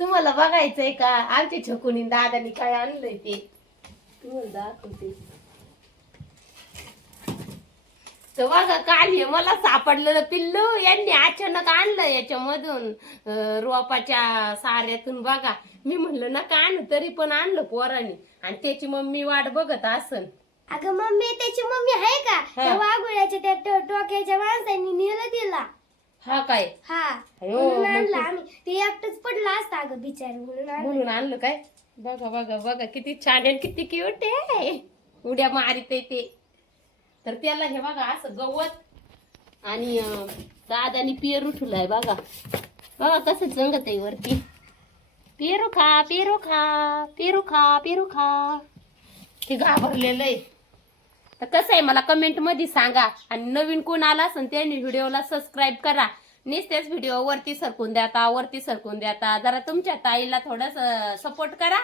तुम्हाला बघायचंय का आमच्या छकुनी दादानी काय आणलंय ते तुम्हाला दाखवते. तर बघा काल हे मला सापडलेलं पिल्लू यांनी अचानक आणलं याच्यामधून रोपाच्या साऱ्यातून. बघा मी म्हणलं ना का आणू तरी पण आणलं पोरांनी. आणि त्याची मम्मी वाट बघत असन. अगं मम्मी त्याची मम्मी आहे का त्या वाघुळ्याच्या त्या टोक्याच्या माणसांनी नेलं तिला. हा काय हा अयो, म्हणून मग आणलं ते- आम्ही. ते एकटंच पडलं असतं अगं बिचार म्हणून आणलं. म्हणून आणलं काय. बघा बघा बघा किती छान आहे किती क्यूट आहे. उड्या मारित ते. तर त्याला हे बघा असं गवत आणि दादानी पेरू ठुलाय. बघा बघा कसं जंगत आहे वरती. पेरू खा पेरू खा पेरू खा पेरू खा. ते घाबरलेलं आहे. तर कसं आहे मला कमेंट मध्ये सांगा. आणि नवीन कोण आला असेल त्यांनी व्हिडिओला सबस्क्राईब करा. नुसतेच व्हिडिओ वरती सरकून द्याता वरती सरकून द्याता. जरा तुमच्या ताईला थोडस सपोर्ट करा.